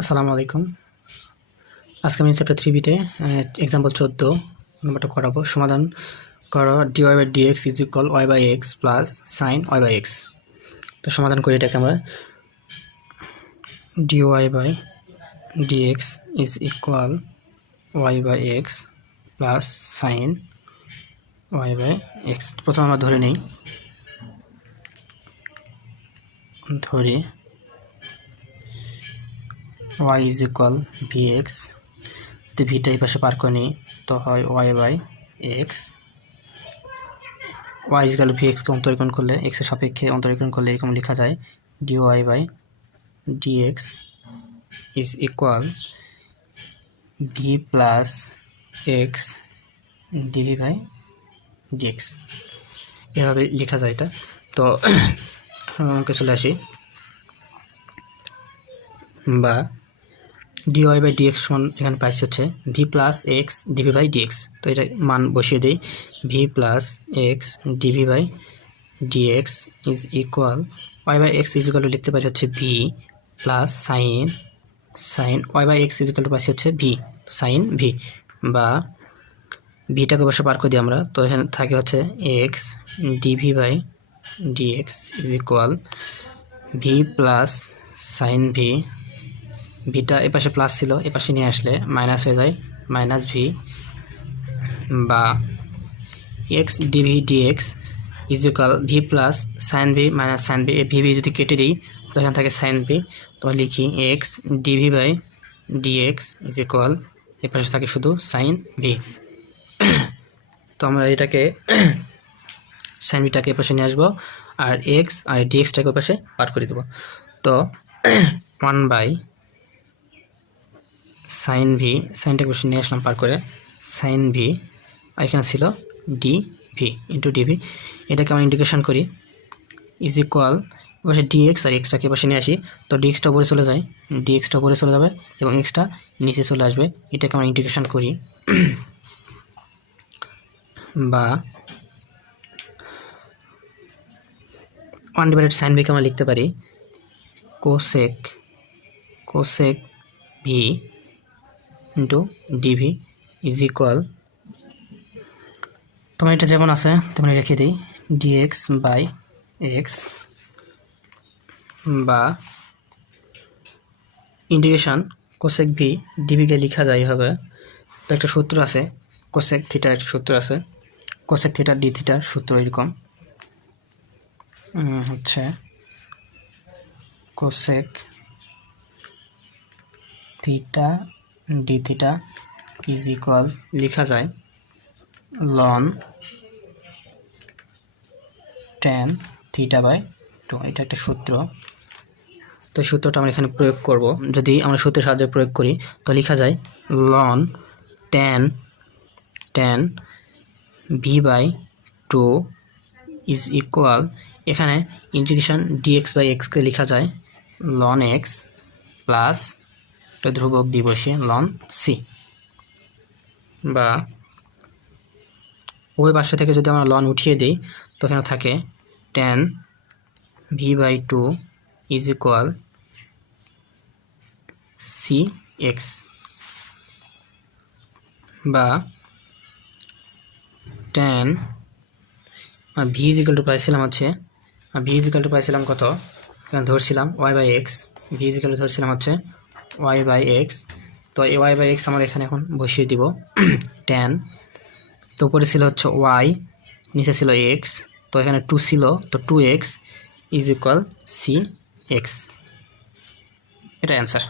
আসসালামুআলাইকুম। আজকে আমি chapter 3 example 14 নম্বরটা করাবো। সমাধান করো dy/dx is equal y/x plus sign y/x। তো সমাধান করি এটাকে আমরা dy/dx is equal y/x plus sign y/x। প্রথমে আমরা ধরে নেই, y ইজ ইকুয়াল vx। যদি ভিটা এই পাশে পার করে নিই তো হয় y/x। y ইজ ইকুয়াল vx-কে অন্তরীকরণ করলে, x এর সাপেক্ষে অন্তরীকরণ করলে এরকম লেখা যায় dy/dx is equal v plus x dv/dx। এভাবে লেখা যায় এটা। তো অঙ্কে চলে আসি, বা dy/dx সমান এখানে পাইছি হচ্ছে v প্লাস এক্স dv/dx। তো এটা মান বসিয়ে দিই, v plus x dv/dx is equal y/x is equal লিখতে পারি হচ্ছে v plus sign y/x is equal পাইছি হচ্ছে v সাইন v, বা ভিটাকে বসে পার করে দিই আমরা। তো এখানে থাকে হচ্ছে x dv/dx is equal v plus sign v। ভিটা এ পাশে প্লাস ছিল, এ পাশে নিয়ে আসলে মাইনাস হয়ে যায়, মাইনাস ভি, বা x dv/dx is equal V plus sign V minus sine V. এই ভি যদি কেটে দিই তো এখানে থাকে সাইন ভি। তো লিখি এক্স dv/dx ইজ ইকুয়াল এ পাশে থাকে শুধু সাইন ভি। তো আমরা এটাকে সাইন ভিটাকে এ পাশে নিয়ে আসবো, আর এক্স আর ডিএক্সটাকে ও পাশে পার করে দেবো। তো 1 সাইন ভি, সাইনটাকে বসে নিয়ে আসলাম পার করে, সাইন ভি, আর এখানে ছিল ডি ভি ইন্টু ডিভি। এটাকে আমরা ইন্টিগ্রেশন করি, ইজ ইকুয়াল বসে ডিএক্স আর এক্সটাকে বসে নিয়ে আসি। তো ডিএক্সটা উপরে চলে যায়, ডিএক্সটা উপরে চলে যাবে এবং এক্সটা নিচে চলে আসবে। এটাকে আমরা ইন্টিগ্রেশন করি, বা 1 সাইন ভিকে আমরা লিখতে পারি cosec v into dv is equal, তোমার এটা যেমন আছে তেমন রেখে দিই, ডিএক্স বাই এক্স, বা ইন্টিগ্রেশন কোসেক ভি ডিভিকে লেখা যায় হবে। তো একটা সূত্র আছে, কোসেক থিটার একটা সূত্র আছে, কোসেক থিটা ডি থিটার সূত্র এরকম হচ্ছে cosec theta D theta is equal লেখা যায় লন ট্যান থিটা/2। এটা একটা সূত্র। তো সূত্রটা আমরা এখানে প্রয়োগ করব। যদি আমরা সূত্রের সাহায্যে প্রয়োগ করি তো লেখা যায় ln tan v/2 is equal, এখানে ইন্টিগ্রেশন dx/x-কে লেখা যায় লন এক্স প্লাস একটা ধ্রুবক দিয়ে বসিয়ে লন সি, বা ওই পাশে থেকে যদি আমরা লন উঠিয়ে দিই তো এখানে থাকে tan v/2 is equal c x, বা tan v is equal to পাইছিলাম হচ্ছে, ভি ইজ ইকুয়াল টু পাইছিলাম কত, এখানে ধরছিলাম y/x, v is equal to ধরছিলাম হচ্ছে y/x। তো এই y/x আমরা এখানে এখন বসিয়ে দিব ট্যান, তো উপরে ছিল হচ্ছে y, নিচে ছিল x, তো এখানে 2 ছিল, তো 2x is equal c x. এটা অ্যান্সার।